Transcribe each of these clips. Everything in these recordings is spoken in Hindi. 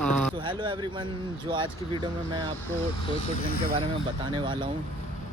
तो हेलो एवरीवन, जो आज की वीडियो में मैं आपको टॉय ट्रेन के बारे में बताने वाला हूँ,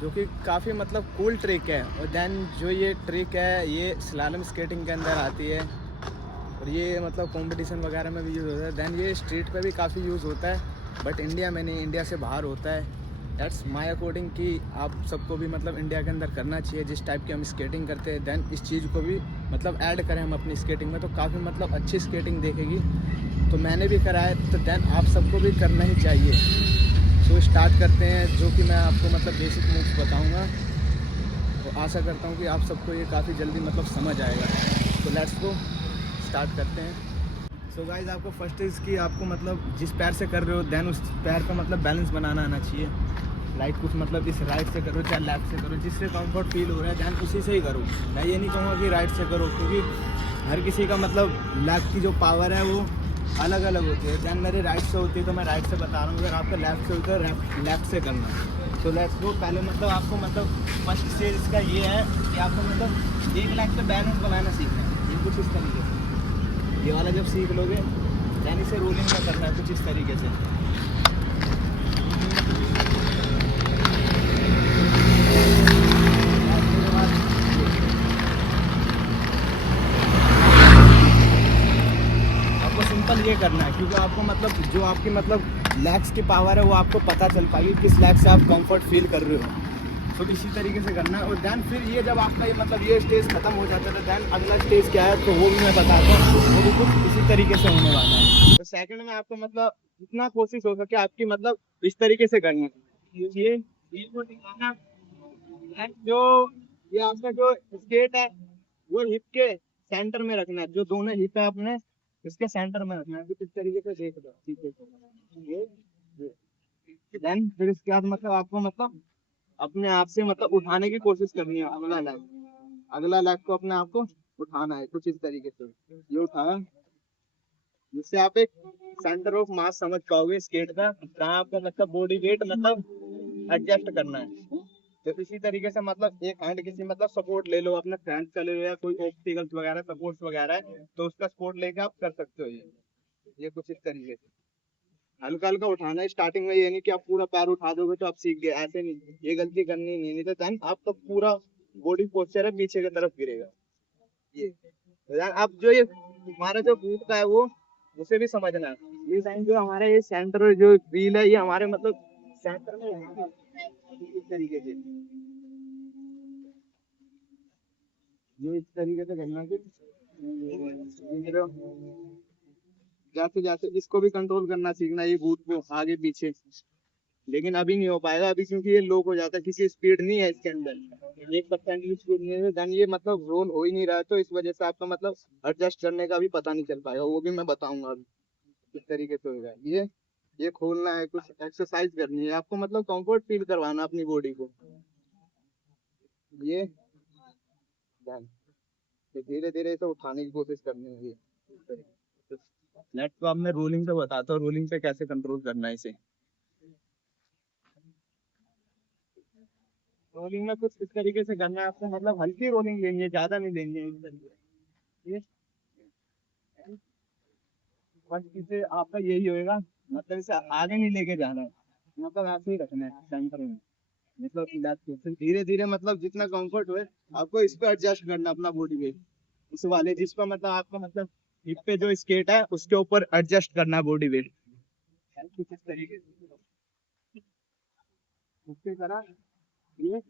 जो कि काफ़ी मतलब कूल ट्रिक है। और देन जो ये ट्रिक है ये स्लालम स्केटिंग के अंदर आती है और ये मतलब कंपटीशन वगैरह में भी यूज़ होता है। देन ये स्ट्रीट पे भी काफ़ी यूज़ होता है, बट इंडिया में नहीं, इंडिया से बाहर होता है। दैट्स माय अकॉर्डिंग कि आप सबको भी मतलब इंडिया के अंदर करना चाहिए जिस टाइप की हम स्केटिंग करते हैं। देन इस चीज़ को भी मतलब ऐड करें हम अपनी स्केटिंग में, तो काफ़ी मतलब अच्छी स्केटिंग देखेगी। तो मैंने भी करा है, तो देन आप सबको भी करना ही चाहिए। सो स्टार्ट करते हैं, जो कि मैं आपको मतलब बेसिक मूव्स बताऊंगा। तो आशा करता हूँ कि आप सबको ये काफ़ी जल्दी मतलब समझ आएगा। तो लेट्स गो, स्टार्ट करते हैं। सो गाइज, आपको फर्स्ट इज़ कि आपको मतलब जिस पैर से कर रहे हो देन उस पैर का मतलब बैलेंस बनाना आना चाहिए। लाइक कुछ मतलब इस राइट से करो चाहे लेफ्ट से करो, जिससे कंफर्ट फील हो रहा है देन उसी से ही करो। मैं ये नहीं कहूँगा कि राइट से करो, क्योंकि हर किसी का मतलब लेग की जो पावर है वो अलग अलग होती है। देन मेरी राइट से होती है तो मैं राइट से बता रहा हूँ, अगर आपका लेफ्ट से होता है लेफ्ट से करना। तो लेट्स गो। पहले मतलब आपको मतलब फर्स्ट स्टेज इसका ये है कि आपको मतलब एक लेग पे बैलेंस बनाना सीखना है। ये कुछ इस तरीके से, ये वाला जब सीख लोगे देन इसे रोलिंग में करना है कुछ इस तरीके से। आपको सिंपल ये करना है, क्योंकि आपको मतलब जो आपकी मतलब लेग्स की पावर है वो आपको पता चल पाएगी किस लेग से आप कंफर्ट फील कर रहे हो। तो इसी तरीके से करना है। और देन फिर ये जब आपका ये मतलब ये स्टेज खत्म हो जाता है तो देन अगला स्टेज क्या है तो वो भी मैं बताता हूँ। वो भी कुछ इसी तरीके से होने वाला है। तो सेकंड में आपको मतलब जितना कोशिश हो सके आपकी मतलब इस तरीके से करनी है। ये को दिखाना है, जो ये आपका जो स्केट है वो हिप के सेंटर में रखना है। जो दोनों हिप है अपने इसके सेंटर में रखना है। कुछ इस तरीके से देख लो, ठीक है। ये देन फिर इसके बाद मतलब आपको मतलब अपने आप से मतलब उठाने की कोशिश करनी है। अगला लेग को अपने आप को उठाना है कुछ इस तरीके से। ये उठाया, जिससे आप एक सेंटर ऑफ मास समझ पाओगे स्केट का, जहाँ आपका मतलब बॉडी वेट मतलब एडजस्ट करना है। तो इसी तरीके से मतलब एक हैंड किसी मतलब सपोर्ट ले लो, अपने फ्रेंड्स का ले लो या कोई ऑब्स्टिकल्स वगैरह सपोर्ट्स वगैरह है तो उसका सपोर्ट लेके आप कर सकते हो। ये कुछ इस तरीके से हल्का हल्का उठाना है स्टार्टिंग में। ये नहीं कि आप पूरा पैर उठा दोगे तो आप सीख गए, ऐसे नहीं। ये गलती करनी नहीं तो देन आपका पूरा बॉडी पोस्चर है पीछे की तरफ गिरेगा। ये देन अब जो ये हमारा जो बूट का है वो उसे भी समझना है। ये टाइम जो हमारे ये सेंटर जो व्हील है ये हमारे मतलब सेंटर में है। इस तरीके से ये इस तरीके से करना कि जैसे जैसे इसको भी कंट्रोल करना सीखना, ये बूट को आगे पीछे। लेकिन अभी नहीं हो पाएगा अभी, क्योंकि ये लो हो जाता है, किसी स्पीड नहीं है इसके अंदर। 1% की स्पीड नहीं है देन ये मतलब रोल हो ही नहीं रहा है। तो इस वजह से आपका मतलब एडजस्ट करने का भी पता नहीं चल पाएगा, वो भी मैं बताऊंगा अभी किस तरीके से होगा। ये खोलना है, कुछ एक्सरसाइज करनी है आपको, मतलब कंफर्ट फील करवाना अपनी बॉडी को। ये धीरे धीरे इसे उठाने की कोशिश करनी है। नेट को अब मैं रोलिंग पे बताता हूँ, रोलिंग पे कैसे कंट्रोल करना है इसे। रोलिंग में कुछ इस तरीके से करना है आपको, मतलब हल्की रोलिंग लेनी है, ज्यादा नहीं लेनी है। इस तरीके से। ये बस इसे आपका यही होएगा, मतलब इसे आगे नहीं लेके जाना है, मतलब ऐसे ही रखना है सेंटर में। मतलब धीरे धीरे मतलब जितना कंफर्ट हुए आपको इस पे एडजस्ट करना अपना बॉडी वेट। उस वाले जिसको मतलब आपको मतलब हिप पे जो स्केट है उसके ऊपर एडजस्ट करना है बॉडी वेट। कुछ इस तरीके से उसके करा। ये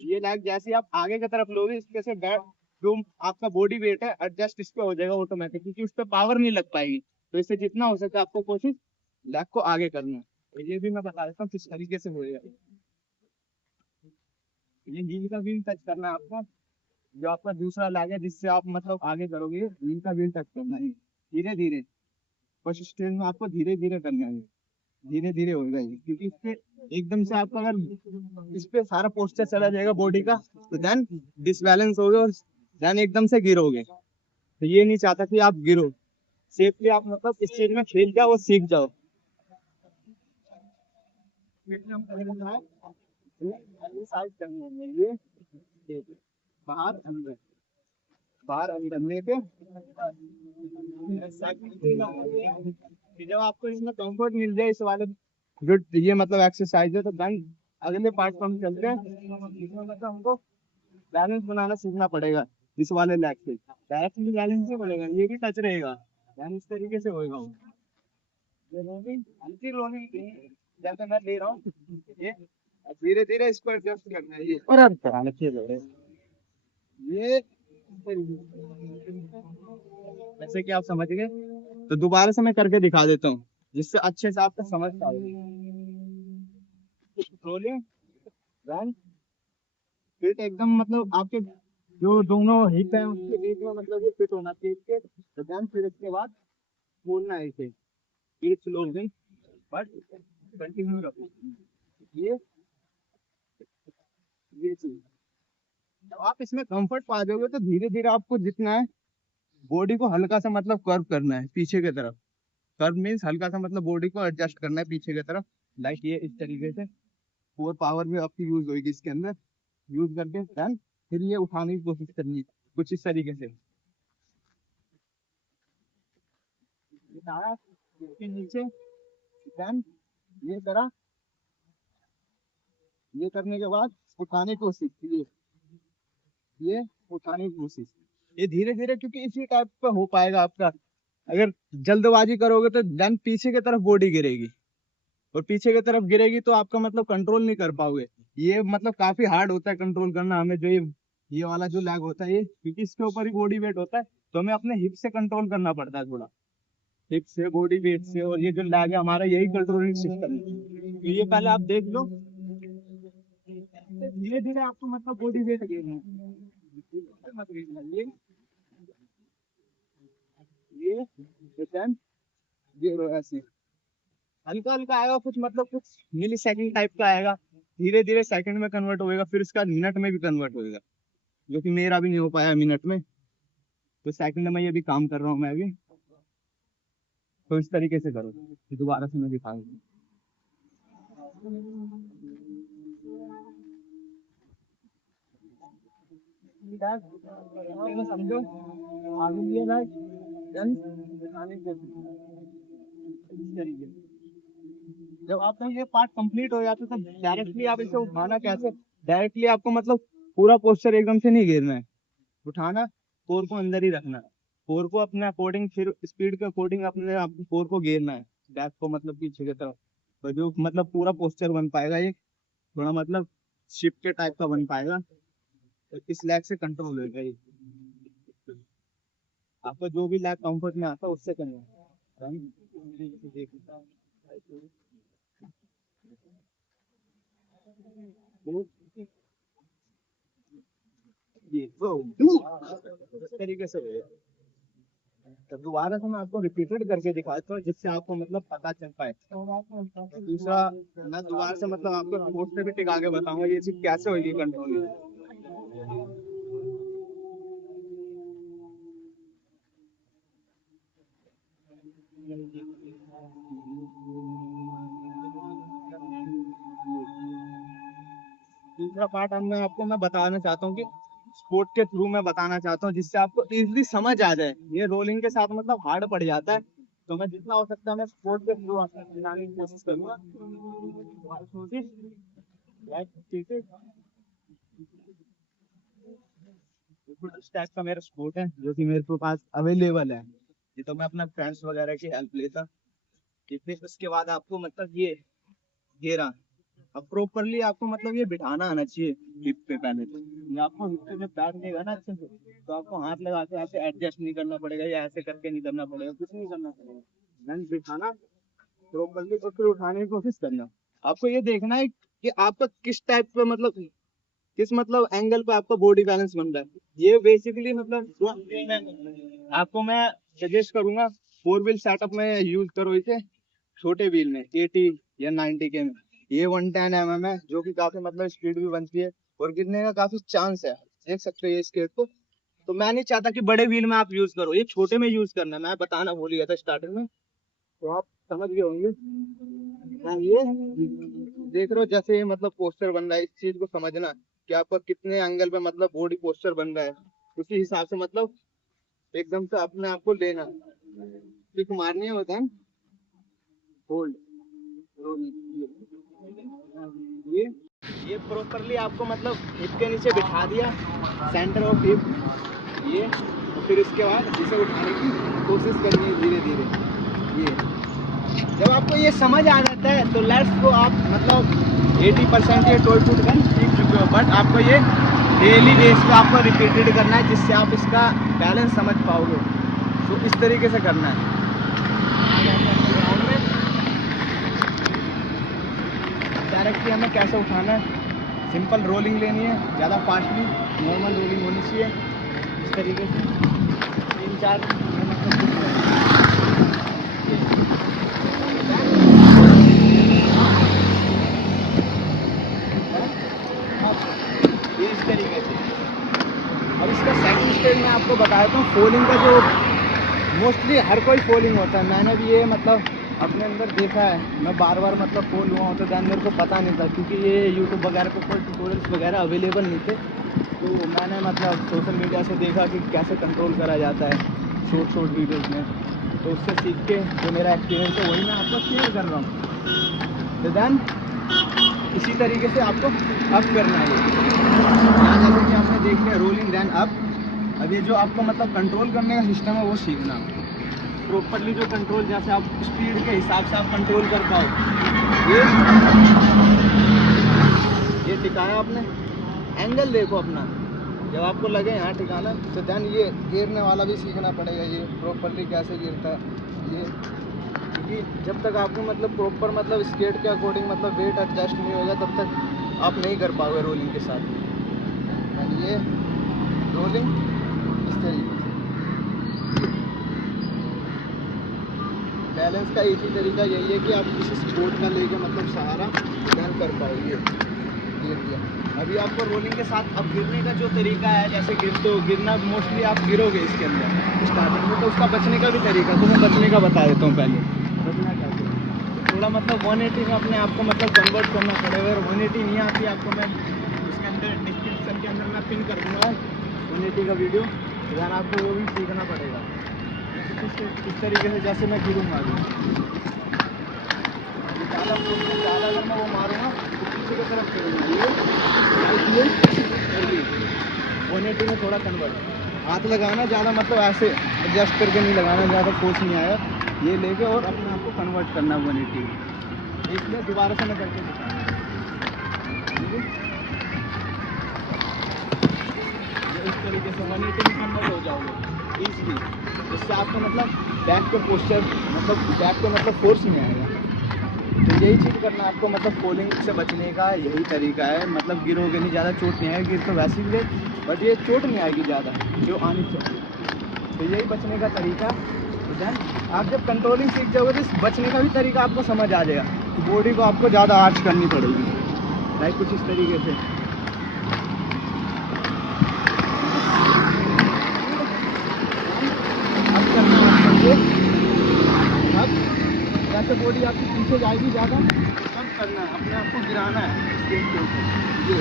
ये लाइक जैसे आप आगे की तरफ लोगे इसके से बैक जो आपका बॉडी वेट है एडजस्ट इस पे हो जाएगा ऑटोमेटिक, क्योंकि उस पर पावर नहीं लग पाएगी। तो इससे जितना हो सके आपको कोशिश लेग को आगे करना है। तो ये भी मैं बता देता हूँ किस तरीके से होएगा। ये हील का व्हील टच करना है आपको, जो आपका दूसरा लेग है जिससे आप मतलब आगे करोगे, हील का व्हील टच करना है धीरे धीरे। फर्स्ट स्टेज में आपको धीरे धीरे करना है, धीरे धीरे होगा ये, क्योंकि इससे एकदम से आपका अगर इस पे सारा पोस्चर चला जाएगा बॉडी का तो देन डिसबैलेंस होगे और देन एकदम से गिरोगे। तो ये नहीं चाहता कि आप गिरो, सेफली आप मतलब इस चीज में खेल जाओ और सीख जाओ। एक्सरसाइज करनी है ये बाहर अंदर, बाहर अंदर लेके कि जब आपको इसमें कंफर्ट मिल जाए इस वाले जो ये मतलब एक्सरसाइज है, तो देन अगले पार्ट पर हम चलते हैं। इसमें मतलब हमको बैलेंस बनाना सीखना पड़ेगा इस वाले लेग से। डायरेक्टली बैलेंस नहीं पड़ेगा, ये भी टच रहेगा, यानी इस तरीके से होएगा वो। ये रोलिंग, हल्की रोलिंग जैसे मैं ले रहा हूँ, ये धीरे धीरे इसको एडजस्ट करना है। ये और अब कराने चाहिए लग रहा है ये। जैसे कि आप समझ गए, तो दोबारा से मैं करके दिखा देता हूँ जिससे अच्छे से आपको समझ पाओगे। रोलिंग, रन, फिट एकदम मतलब आपके जो दोनों हिप है उसके बीच में मतलब ये फिट होना चाहिए इसके। तो देन फिर इसके बाद बोलना है इसे, इट्स क्लोजिंग बट कंटिन्यू रखो। ये ये चीज जब आप इसमें कंफर्ट पा जाओगे तो धीरे धीरे आपको जितना है बॉडी को हल्का सा मतलब कर्व करना है पीछे की तरफ। कर्व मीन्स हल्का सा मतलब बॉडी को एडजस्ट करना है पीछे की तरफ, लाइक ये इस तरीके से। और पावर भी आपकी यूज होगी इसके अंदर, यूज करके देन फिर ये उठाने की कोशिश करनी है कुछ इस तरीके से। उठाया इसके नीचे, देन ये करा, ये करने के बाद उठाने की कोशिश, ये उठाने की कोशिश। ये धीरे धीरे क्योंकि इसी टाइप का हो पाएगा आपका। अगर जल्दबाजी करोगे तो देन पीछे की तरफ बॉडी गिरेगी, और पीछे की तरफ गिरेगी तो आपका मतलब कंट्रोल नहीं कर पाओगे। ये मतलब काफी हार्ड होता है कंट्रोल करना हमें, जो ये वाला जो लैग होता है ये, क्योंकि इसके ऊपर ही बॉडी वेट होता है, तो हमें अपने हिप से कंट्रोल करना पड़ता है थोड़ा, हिप से बॉडी वेट से। और ये जो लैग है हमारा यही कंट्रोलिंग सिस्टम है। तो ये पहले आप देख लो, धीरे धीरे आपको मतलब बॉडी वेट गेन है। मत गिरना, ये then ये ऐसे हल्का हल्का आएगा कुछ मतलब कुछ मिली सेकंड टाइप का आएगा, धीरे धीरे सेकंड में कन्वर्ट होएगा, फिर उसका मिनट में भी कन्वर्ट होएगा, जो कि मेरा भी नहीं हो पाया मिनट में। तो सेकंड में ये भी काम कर रहा हूँ मैं अभी। तो इस तरीके से करो, दोबारा से मैं दिखाऊंगा। समझो आगे लिए ना, देन दिखाने की कोशिश इस तरीके से। जब आपका ये पार्ट कंप्लीट हो जाता है तो डायरेक्टली आप इसे उठाना कैसे, डायरेक्टली आपको मतलब पूरा पोस्चर एकदम से नहीं गिरना है, उठाना, कोर को अंदर ही रखना है, कोर को अपने अकॉर्डिंग फिर स्पीड के अकॉर्डिंग अपने आप कोर को गिरना है, बैक को मतलब पीछे की तरफ। तो जो मतलब पूरा पोस्चर बन पाएगा ये, थोड़ा मतलब शिफ्ट के टाइप का बन पाएगा, तो इस लैग से कंट्रोल होगा ये। आपको जो भी लैग कंफर्ट में आता है उससे करना है। ये इस तरीके से होगा। तो दोबारा से मैं आपको रिपीटेड करके दिखाता हूँ जिससे आपको मतलब पता चल पाए। दूसरा, मैं दोबारा से मतलब आपको रिपोर्ट से भी टिका के बताऊंगा ये चीज कैसे होगी कंट्रोल। दूसरा पार्ट हम मैं बताना चाहता हूँ कि स्पोर्ट के थ्रू मैं बताना चाहता हूँ जिससे आपको इजीली समझ आ जाए। ये रोलिंग के साथ मतलब हार्ड पड़ जाता है, तो मैं जितना हो सकता है मैं स्पोर्ट के थ्रू आपको समझाने की कोशिश करूंगा। ठीक है, इस टाइप का मेरा स्पोर्ट है जो कि मेरे पास अवेलेबल है। ये तो मैं अपना फ्रेंड्स वगैरह की हेल्प लेता। फिर उसके बाद आपको मतलब ये घेरा, अब प्रॉपरली आपको मतलब ये बिठाना आना चाहिए हिप पे। पहले तो ये आपको हिप पे जब बैठनेगा ना अच्छे से, तो आपको हाथ लगा के ऐसे एडजस्ट नहीं करना पड़ेगा या ऐसे करके नहीं करना पड़ेगा, कुछ नहीं करना पड़ेगा। देन बिठाना प्रॉपरली और फिर उठाने की कोशिश करना। आपको ये देखना है कि आपका किस टाइप का मतलब किस मतलब एंगल पे आपका बॉडी बैलेंस बन रहा है। ये बेसिकली मतलब आपको मैं सजेस्ट करूंगा 4 व्हील सेटअप में यूज करो इसे, छोटे व्हील में 80 या 90 के में। ये 110 mm है जो कि काफी मतलब स्पीड भी बनती है और गिरने का काफी चांस है, देख सकते हो ये स्केट को। तो मैं नहीं चाहता कि बड़े व्हील में आप यूज करो, ये छोटे में यूज करना है, मैं बताना भूल गया था स्टार्टिंग में, तो आप समझ गए होंगे। हाँ, ये देख रहे हो जैसे ये मतलब पोस्टर बन रहा है, इस चीज को समझना कि आपका कितने एंगल पे मतलब बॉडी पोस्टर बन रहा है, उसी हिसाब से मतलब एकदम से अपने आप को लेना, किक मारनी होता है होल्ड, ये प्रॉपरली आपको मतलब हिप के नीचे बिठा दिया, सेंटर ऑफ हिप ये, और फिर इसके बाद इसे उठाने की कोशिश करनी है धीरे धीरे। ये जब आपको ये समझ आ जाता है तो लेट्स को आप मतलब 80% ये टोल टूट गन सीख चुके हो, बट आपको ये डेली बेस पे आपको रिपीटेड करना है जिससे आप इसका बैलेंस समझ पाओगे। तो इस तरीके से करना है। डायरेक्टली हमें कैसे उठाना है, सिंपल रोलिंग लेनी है, ज़्यादा फास्टली नॉर्मल रोलिंग होनी चाहिए। इस तरीके से 3-4 ये इस तरीके से। अब इसका सेकंड स्टेज मैं आपको बता देता हूँ। फोल्डिंग का जो मोस्टली हर कोई फोल्डिंग होता है, मैंने भी ये मतलब अपने अंदर देखा है। मैं बार बार मतलब फोल हुआ हूँ तो दैन मेरे को पता नहीं था, क्योंकि ये यूट्यूब वगैरह पे कोई ट्यूटोरियल्स वगैरह अवेलेबल नहीं थे। तो मैंने मतलब सोशल मीडिया से देखा कि कैसे कंट्रोल करा जाता है शॉर्ट वीडियोज़ में, तो उससे सीख के जो मेरा एक्सपीरियंस है वही मैं आपको शेयर कर रहा हूँ। तो दैन इसी तरीके से आपको अप करना है। यहाँ जैसे कि आपने देख लिया रोलिंग दैन अप। अब ये जो आपको मतलब कंट्रोल करने का सिस्टम है वो सीखना प्रॉपरली, जो कंट्रोल जैसे आप स्पीड के हिसाब से आप कंट्रोल कर पाओ। ये टिकाया आपने, एंगल देखो अपना, जब आपको लगे यहाँ ठिकाना तो दैन ये गिरने वाला भी सीखना पड़ेगा। ये प्रॉपरली कैसे गिरता है ये, क्योंकि जब तक आपको मतलब प्रॉपर मतलब स्केट के अकॉर्डिंग मतलब वेट एडजस्ट नहीं होगा तब तक आप नहीं कर पाओगे रोलिंग के साथ। ये रोलिंग इस तरीके से। बैलेंस का एक ही तरीका यही है कि आप किसी स्पोर्ट का लेके मतलब सहारा ध्यान कर पाओगे। गिर दिया। अभी आपको रोलिंग के साथ अब गिरने का जो तरीका है, जैसे गिरना मोस्टली आप गिरोगे इसके अंदर स्टार्टिंग में, तो उसका बचने का भी तरीका तो मैं बचने का बता देता हूँ। पहले बचना कैसे, तो थोड़ा मतलब 180 में अपने आप को मतलब कन्वर्ट करना पड़ेगा। अगर 180 नहीं आती आपको, मैं उसके अंदर डिस्क्रिप्शन के अंदर मैं पिन कर दूँगा 180 का वीडियो, ध्यान आपको वो भी सीखना पड़ेगा। इस तरीके से जैसे मैं गिरूँगा अभी ज़्यादा अगर मैं वो मारूँगा तो पीछे की तरफ करूँगा, ये 180 में थोड़ा कन्वर्ट। हाथ लगाना ज़्यादा मतलब ऐसे एडजस्ट करके नहीं लगाना, ज़्यादा फोर्स नहीं आया, ये लेके और अपने आप को कन्वर्ट करना 180। इसलिए दोबारा से मैं करके दिखाऊंगा। इस तरीके से 180 में कन्वर्ट हो जाओगे ईजली, इससे आपको मतलब बैक पे पोस्चर मतलब बैक पे मतलब फोर्स नहीं आएगा। तो यही चीज़ करना है आपको, मतलब फॉलिंग से बचने का यही तरीका है। मतलब गिरोगे नहीं, ज़्यादा चोट नहीं आएगी, गिर तो वैसे ही बट ये चोट नहीं आएगी ज़्यादा जो आनी चाहिए। तो यही बचने का तरीका। तो दैन आप जब कंट्रोलिंग सीख जाओगे तो इस बचने का भी तरीका आपको समझ आ जाएगा कि बॉडी को आपको ज़्यादा आर्च करनी पड़ेगी, लाइक कुछ इस तरीके से। अब करना आपको ये, अब जैसे बॉडी आपकी पीछे जाएगी ज़्यादा, तब करना है अपने आप को गिराना है स्टेज के ऊपर, ये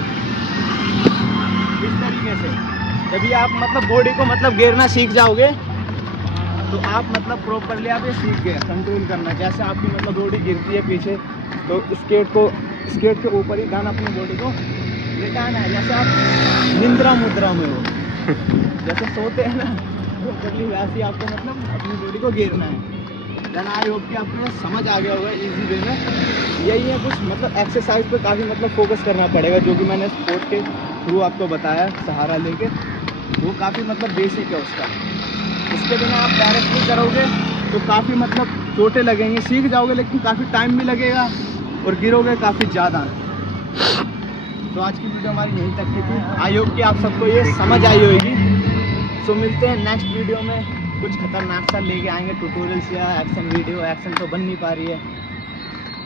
इस तरीके से। जब ये आप मतलब बॉडी को मतलब गिरना सीख जाओगे तो आप मतलब प्रॉपरली आप ये सीख गए कंट्रोल करना। जैसे आपकी मतलब बॉडी गिरती है पीछे तो स्केट के ऊपर ही ध्यान अपनी बॉडी को लेटाना है, जैसे आप निंद्रा मुद्रा में हो जैसे सोते हैं ना, प्रॉपरली वैसे ही आपको मतलब अपनी बॉडी को गिरना है। देन आई होप कि आपको समझ आ गया होगा इजी वे में। यही है कुछ मतलब एक्सरसाइज पे काफ़ी मतलब फोकस करना पड़ेगा, जो कि मैंने स्पोर्ट के थ्रू आपको बताया सहारा लेके, वो काफ़ी मतलब बेसिक है उसका। इसके बिना आप डायरेक्टली करोगे तो काफ़ी मतलब चोटें लगेंगी, सीख जाओगे लेकिन काफ़ी टाइम भी लगेगा और गिरोगे काफ़ी ज़्यादा। तो आज की वीडियो हमारी यहीं तक की थी। आई होप कि आप सबको ये समझ आई होगी। सो मिलते हैं नेक्स्ट वीडियो में, कुछ खतरनाक सा लेके आएंगे ट्यूटोरियल्स या एक्शन वीडियो। एक्शन तो बन नहीं पा रही है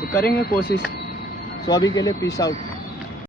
तो करेंगे कोशिश। सो अभी के लिए पीस आउट।